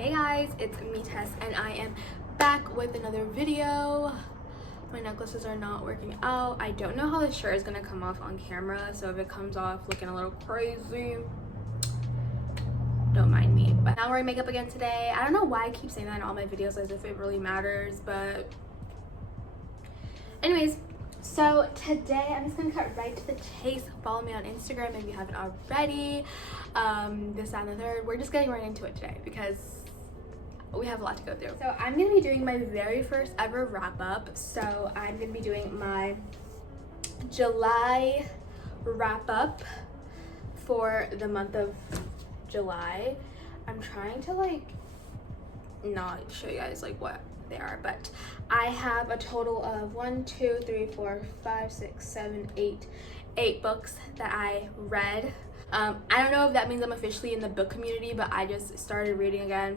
Hey guys, it's me Tess and I am back with another video. My necklaces are not working out. I don't know how this shirt is gonna come off on camera, so if it comes off looking a little crazy, don't mind me. But now we're wearing makeup again today. I don't know why I keep saying that in all my videos as if it really matters, but anyways, so today I'm just gonna cut right to the chase. Follow me on Instagram if you haven't already. This, that, and the third. We're just getting right into it today because we have a lot to go through. So I'm gonna be doing my very first ever wrap up. So I'm gonna be doing my July wrap up for the month of July. I'm trying to not show you guys what they are, but I have a total of 8 books that I read. I don't know if that means I'm officially in the book community, but I just started reading again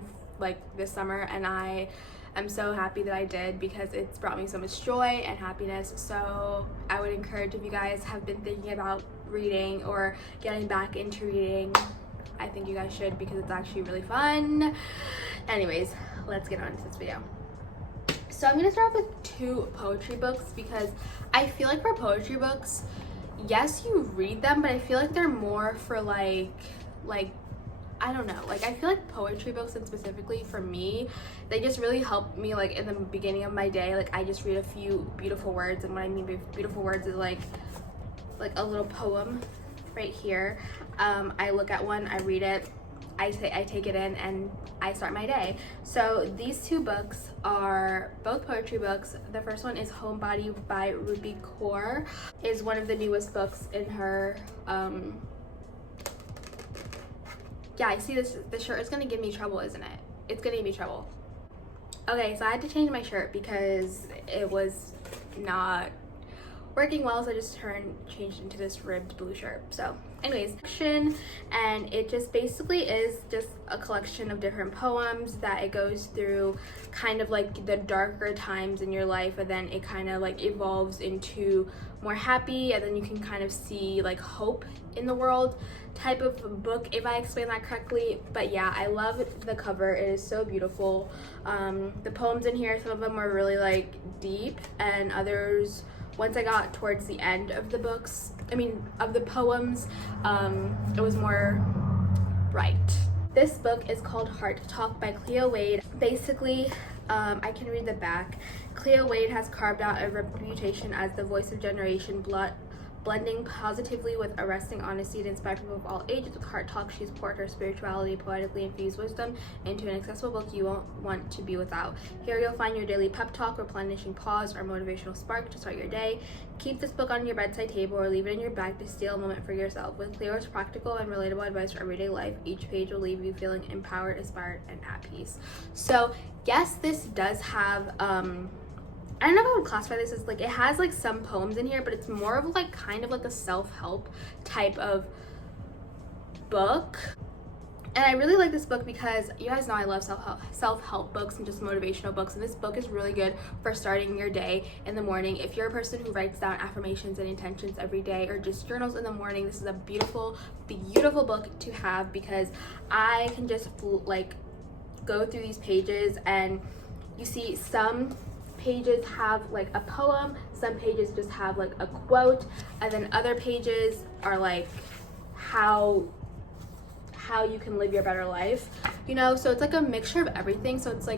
this summer, and I am so happy that I did because it's brought me so much joy and happiness. So I would encourage, if you guys have been thinking about reading or getting back into reading, I think you guys should because it's actually really fun. Anyways, let's get on to this video. So I'm gonna start off with 2 poetry books because I feel like for poetry books, yes, you read them, but I feel like they're more for I don't know, I feel like poetry books, and specifically for me, they just really help me in the beginning of my day. I just read a few beautiful words, and what I mean by beautiful words is like a little poem right here. I look at one, I read it, I take it in, and I start my day. So these 2 books are both poetry books. The first one is Homebody by Rupi Kaur. Is one of the newest books in her yeah, I see this shirt is gonna give me trouble, isn't it? It's gonna give me trouble. Okay, so I had to change my shirt because it was not working well, so I just changed into this ribbed blue shirt. So anyways, and it just basically is just a collection of different poems that it goes through kind of the darker times in your life, and then it kind of evolves into more happy, and then you can kind of see hope in the world type of book, if I explain that correctly. But yeah, I love the cover. It is so beautiful. The poems in here, some of them are really deep, and others, once I got towards the end of the of the poems, it was more right. This book is called Heart Talk by Cleo Wade. Basically, I can read the back. Cleo Wade has carved out a reputation as the voice of generation, blending positively with arresting honesty to inspire people of all ages. With Heart Talk, she's poured her spirituality, poetically infused wisdom into an accessible book you won't want to be without. Here you'll find your daily pep talk, replenishing pause, or motivational spark to start your day. Keep this book on your bedside table or leave it in your bag to steal a moment for yourself. With Cleo's practical and relatable advice for everyday life, each page will leave you feeling empowered, inspired, and at peace. So yes, this does have I don't know if I would classify this as it has some poems in here, but it's more of kind of a self-help type of book. And I really like this book because you guys know I love self-help books and just motivational books, and this book is really good for starting your day in the morning. If you're a person who writes down affirmations and intentions every day, or just journals in the morning, this is a beautiful book to have because I can just go through these pages, and you see some pages have a poem, some pages just have a quote, and then other pages are how you can live your better life, so it's a mixture of everything. So it's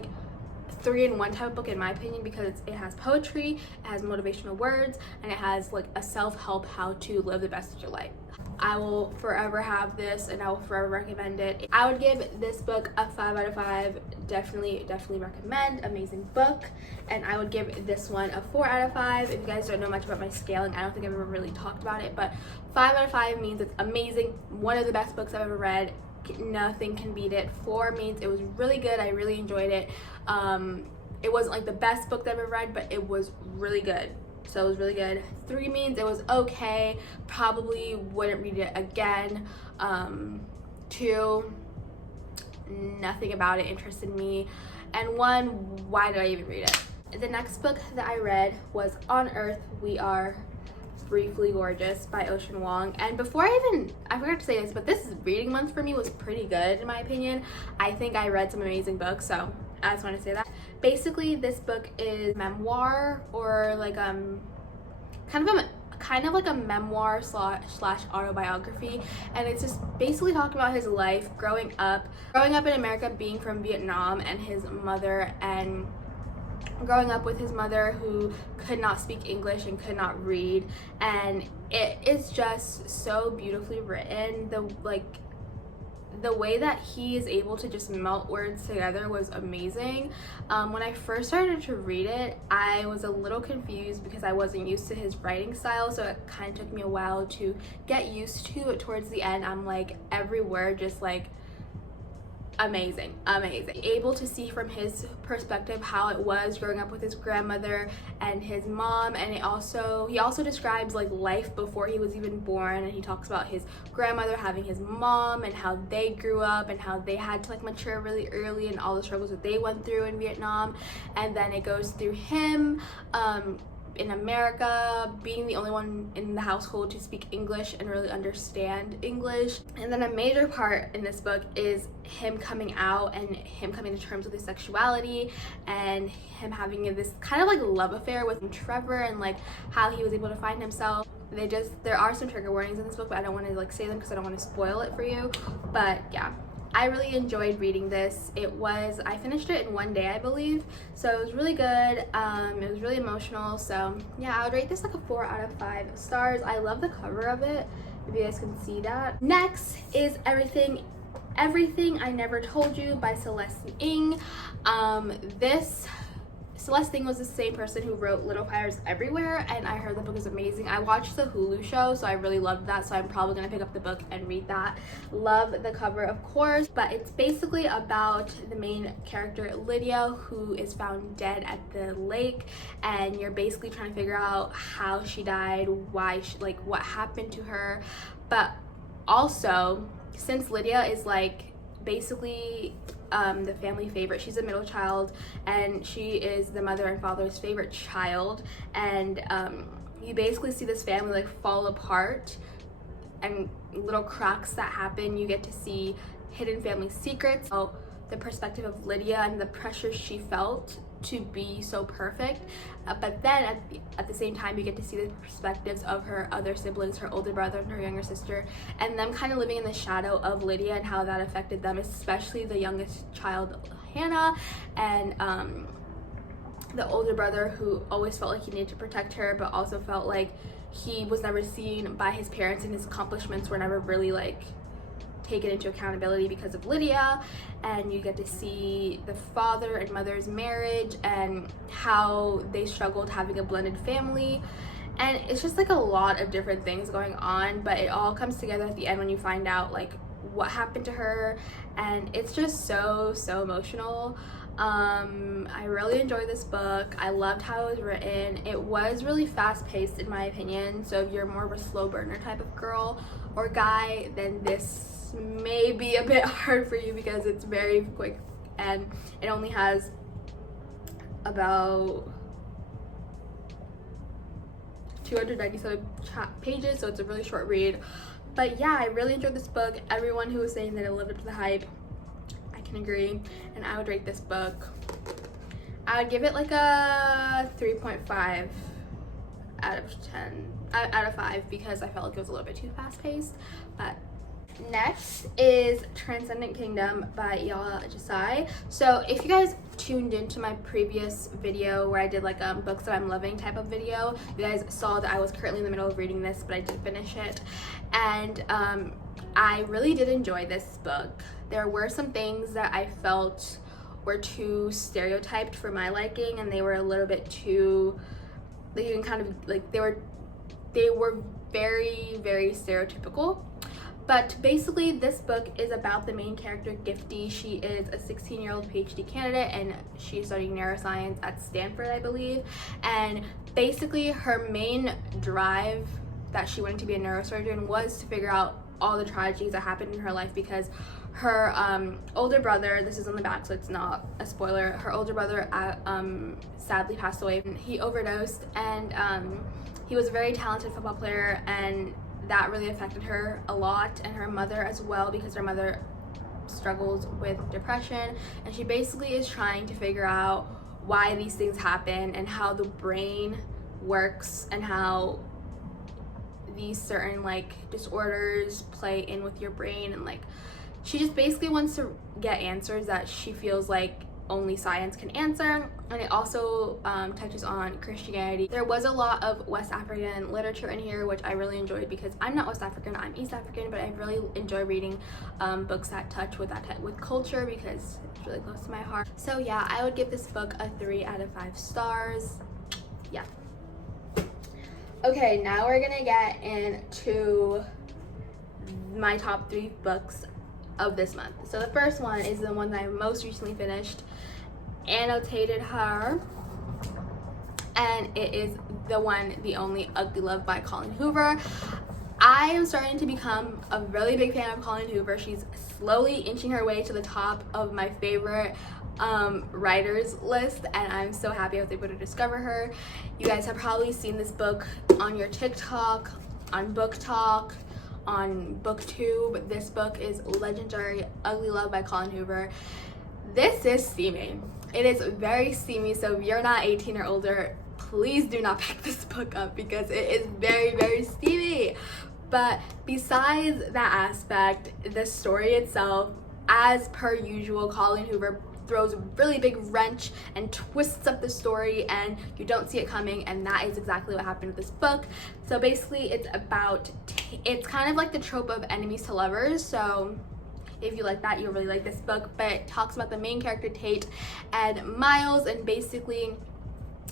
3-in-1 type of book in my opinion, because it has poetry, it has motivational words, and it has a self-help how to live the best of your life. I will forever have this, and I will forever recommend it. I would give this book a 5 out of 5. Definitely recommend. Amazing book. And I would give this one a 4 out of 5. If you guys don't know much about my scaling, I don't think I've ever really talked about it, but 5 out of 5 means it's amazing. One of the best books I've ever read. Nothing can beat it. 4 means it was really good. I really enjoyed it. It wasn't the best book that I've ever read, but it was really good. So it was really good. 3 means it was okay. Probably wouldn't read it again. 2, nothing about it interested me. And 1, why did I even read it? The next book that I read was On Earth We Are Briefly Gorgeous by Ocean Wong. And before I forgot to say this, but this reading month for me was pretty good in my opinion. I think I read some amazing books, so I just want to say that. Basically, this book is memoir, or like kind of like a memoir slash autobiography, and it's just basically talking about his life growing up in America, being from Vietnam, and his mother, and growing up with his mother who could not speak English and could not read. And it is just so beautifully written. The way that he is able to just melt words together was amazing. When I first started to read it, I was a little confused because I wasn't used to his writing style, so it kind of took me a while to get used to it. Towards the end, I'm like, every word just like amazing. Able to see from his perspective how it was growing up with his grandmother and his mom, and he also describes like life before he was even born, and he talks about his grandmother having his mom and how they grew up and how they had to like mature really early and all the struggles that they went through in Vietnam. And then it goes through him in America, being the only one in the household to speak English and really understand English. And then a major part in this book is him coming out and him coming to terms with his sexuality, and him having this kind of like love affair with Trevor, and like how he was able to find himself. There are some trigger warnings in this book, but I don't want to like say them because I don't want to spoil it for you. But yeah, I really enjoyed reading this. I finished it in one day, I believe, so it was really good. It was really emotional, so yeah, I would rate this like a 4 out of 5 stars. I love the cover of it, if you guys can see that. Next is Everything I Never Told You by Celeste Ng. Celeste Ng was the same person who wrote Little Fires Everywhere, and I heard the book is amazing. I watched the Hulu show, so I really loved that, so I'm probably gonna pick up the book and read that. Love the cover, of course, but it's basically about the main character, Lydia, who is found dead at the lake, and you're basically trying to figure out how she died, what happened to her. But also, since Lydia is like basically the family favorite, she's a middle child, and she is the mother and father's favorite child, and you basically see this family like fall apart, and little cracks that happen. You get to see hidden family secrets, the perspective of Lydia and the pressure she felt to be so perfect, but then at the same time you get to see the perspectives of her other siblings, her older brother and her younger sister, and them kind of living in the shadow of Lydia and how that affected them, especially the youngest child, Hannah, and the older brother, who always felt like he needed to protect her, but also felt like he was never seen by his parents, and his accomplishments were never really like taken into accountability because of Lydia. And you get to see the father and mother's marriage and how they struggled having a blended family, and it's just like a lot of different things going on, but it all comes together at the end when you find out like what happened to her, and it's just so emotional. I really enjoyed this book. I loved how it was written. It was really fast-paced in my opinion, so if you're more of a slow burner type of girl or guy, then this may be a bit hard for you because it's very quick, and it only has about 297 pages, so it's a really short read. But yeah, I really enjoyed this book. Everyone who was saying that it lived up to the hype, I can agree, and I would rate this book, I would give it like a 3.5 out of 5 because I felt like it was a little bit too fast-paced. But next is Transcendent Kingdom by Yaa Gyasi. So if you guys tuned into my previous video where I did like books that I'm loving type of video, you guys saw that I was currently in the middle of reading this, but I did finish it, and I really did enjoy this book. There were some things that I felt were too stereotyped for my liking, and they were a little bit too, like, you can kind of like, they were very stereotypical. But basically, this book is about the main character, Gifty. She is a 16-year-old PhD candidate, and she's studying neuroscience at Stanford, I believe. And basically, her main drive that she wanted to be a neurosurgeon was to figure out all the tragedies that happened in her life, because her older brother, this is on the back so it's not a spoiler, her older brother sadly passed away. He overdosed, and he was a very talented football player, and that really affected her a lot, and her mother as well, because her mother struggles with depression, and she basically is trying to figure out why these things happen and how the brain works and how these certain like disorders play in with your brain, and like she just basically wants to get answers that she feels like only science can answer. And it also touches on Christianity. There was a lot of West African literature in here, which I really enjoyed, because I'm not West African, I'm East African, but I really enjoy reading books that touch with with culture, because it's really close to my heart. So yeah, I would give this book a 3 out of 5 stars. Yeah. Okay, now we're gonna get into my top 3 books of this month. So the first one is the one that I most recently finished, Annotated Her, and it is the one, the only, Ugly Love by Colleen Hoover. I am starting to become a really big fan of Colleen Hoover. She's slowly inching her way to the top of my favorite writers list, and I'm so happy I was able to discover her. You guys have probably seen this book on your TikTok, on Book Talk, on BookTube. This book is legendary, Ugly Love by Colleen Hoover. This is steamy. It is very steamy, so if you're not 18 or older, please do not pick this book up, because it is very, very steamy. But besides that aspect, the story itself, as per usual, Colleen Hoover throws a really big wrench and twists up the story, and you don't see it coming, and that is exactly what happened with this book. So basically it's about, it's kind of like the trope of enemies to lovers, so if you like that, you'll really like this book. But it talks about the main character, Tate, and Miles, and basically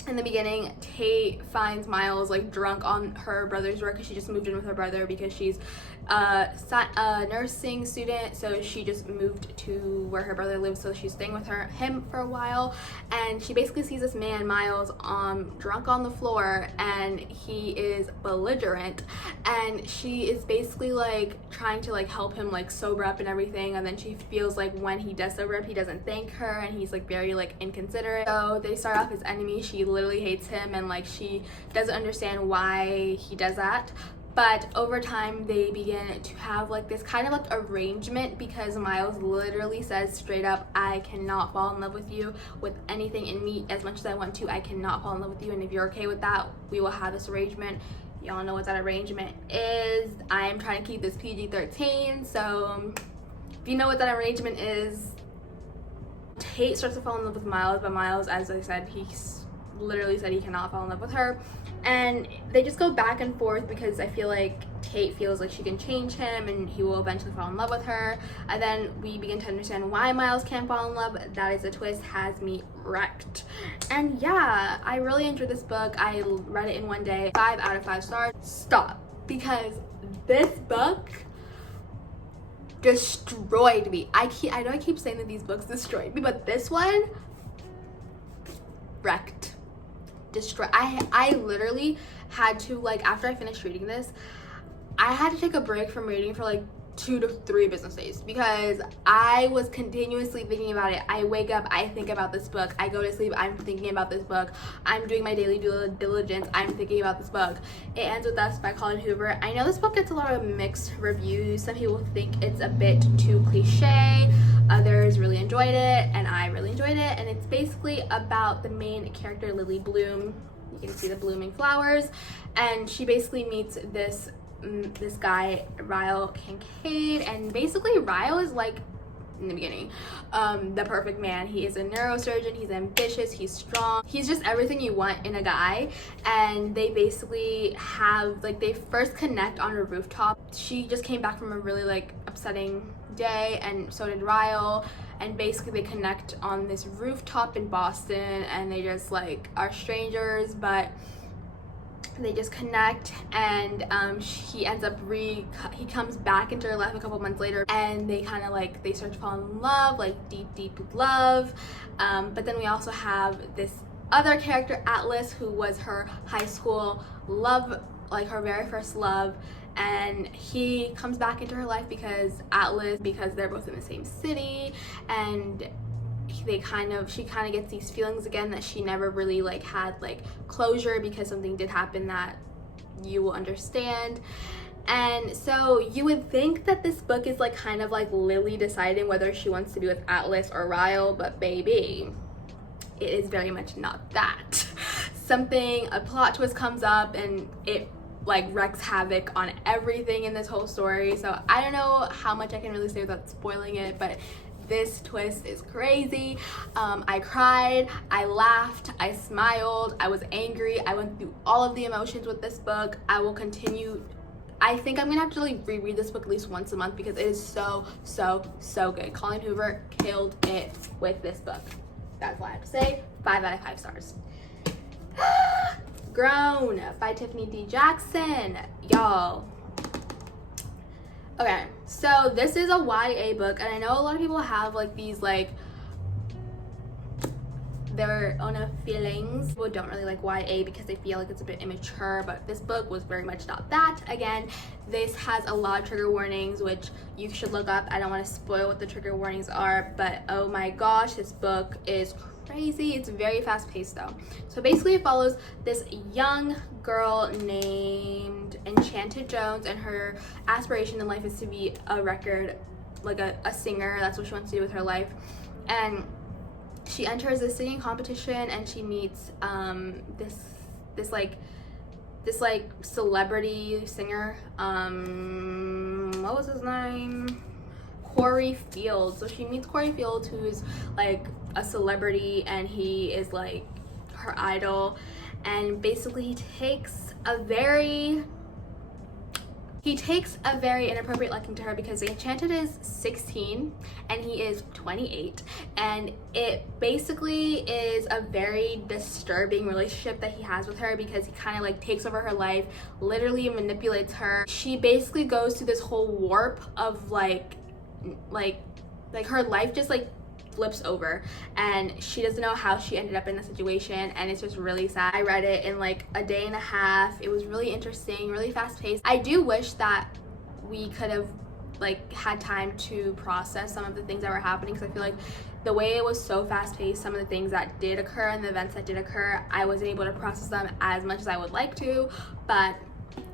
in the beginning, Tate finds Miles like drunk on her brother's work, because she just moved in with her brother because she's a nursing student, so she just moved to where her brother lives, so she's staying with him for a while. And she basically sees this man, Miles, drunk on the floor, and he is belligerent, and she is basically like trying to like help him like sober up and everything, and then she feels like when he does sober up, he doesn't thank her, and he's like very like inconsiderate. So they start off as enemies. She literally hates him, and like she doesn't understand why he does that. But over time, they begin to have like this kind of like arrangement, because Miles literally says straight up, I cannot fall in love with you with anything in me. As much as I want to, I cannot fall in love with you, and if you're okay with that, we will have this arrangement. Y'all know what that arrangement is. I am trying to keep this PG-13, so if you know what that arrangement is, Tate starts to fall in love with Miles, but Miles, as I said, he's literally said he cannot fall in love with her, and they just go back and forth, because I feel like Tate feels like she can change him and he will eventually fall in love with her. And then we begin to understand why Miles can't fall in love. That is a twist, has me wrecked. And yeah, I really enjoyed this book. I read it in one day. 5 out of 5 stars. Stop, because this book destroyed me. I know I keep saying that these books destroyed me, but this one wrecked. I literally had to, like, after I finished reading this, I had to take a break from reading for like 2 to 3 business days, because I was continuously thinking about it. I wake up, I think about this book. I go to sleep, I'm thinking about this book. I'm doing my daily due diligence, I'm thinking about this book. It Ends With Us by Colleen Hoover. I know this book gets a lot of mixed reviews. Some people think it's a bit too cliche, others really enjoyed it, and I really enjoyed it. And it's basically about the main character, Lily Bloom. You can see the blooming flowers, and she basically meets this guy, Ryle Kincaid, and basically Ryle is like, in the beginning, the perfect man. He is a neurosurgeon, he's ambitious, he's strong, he's just everything you want in a guy. And they basically have, like, they first connect on a rooftop. She just came back from a really like upsetting day, and so did Ryle, and basically they connect on this rooftop in Boston, and they just like are strangers, but they just connect. And he ends up he comes back into her life a couple months later, and they kind of like, they start to fall in love, like deep love. But then we also have this other character, Atlas, who was her high school love like her very first love, and he comes back into her life because they're both in the same city, and she kind of gets these feelings again that she never really like had like closure, because something did happen that you will understand. And so you would think that this book is like kind of like Lily deciding whether she wants to be with Atlas or Ryle, but baby, it is very much not that. A plot twist comes up and it like wreaks havoc on everything in this whole story. So I don't know how much I can really say without spoiling it, but this twist is crazy. I cried, I laughed, I smiled, I was angry. I went through all of the emotions with this book. I will continue. I think I'm gonna have to like reread this book at least once a month because it is so good. Colleen Hoover killed it with this book. That's all I have to say. 5 out of 5 stars. Grown by Tiffany D. Jackson, y'all. Okay, so this is a YA book, and I know a lot of people have like these like their own feelings. People don't really like YA because they feel like it's a bit immature, but this book was very much not that. Again, this has a lot of trigger warnings, which you should look up. I don't want to spoil what the trigger warnings are, but oh my gosh, this book is crazy. It's very fast paced though. So basically it follows this young girl named Enchanted Jones, and her aspiration in life is to be a singer. That's what she wants to do with her life. And she enters a singing competition, and she meets this celebrity singer. What was his name? Corey Fields. So she meets Corey Fields, who's like a celebrity, and he is like her idol. And basically he takes a very inappropriate liking to her because the Enchanted is 16 and he is 28, and it basically is a very disturbing relationship that he has with her because he kind of like takes over her life, literally manipulates her. She basically goes through this whole warp of like her life just like flips over, and she doesn't know how she ended up in the situation, and it's just really sad. I read it in like a day and a half. It was really interesting, really fast paced. I do wish that we could have like had time to process some of the things that were happening, because I feel like the way it was so fast paced, some of the things that did occur and the events that did occur, I wasn't able to process them as much as I would like to. But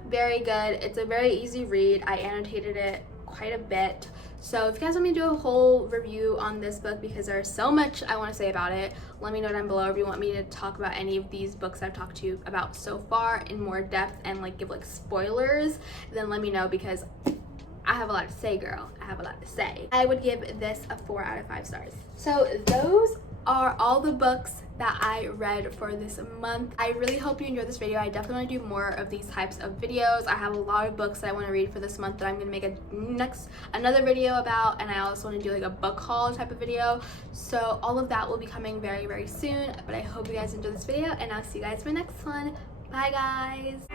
very good. It's a very easy read. I annotated it quite a bit. So if you guys want me to do a whole review on this book, because there's so much I want to say about it, let me know down below. If you want me to talk about any of these books I've talked to you about so far in more depth and like give like spoilers, then let me know, because I have a lot to say, girl. I have a lot to say. I would give this a 4 out of 5 stars. So those are all the books that I read for this month. I really hope you enjoyed this video. I definitely want to do more of these types of videos. I have a lot of books that I want to read for this month that I'm going to make another video about, and I also want to do like a book haul type of video. So all of that will be coming very soon, but I hope you guys enjoyed this video, and I'll see you guys for the next one. Bye guys.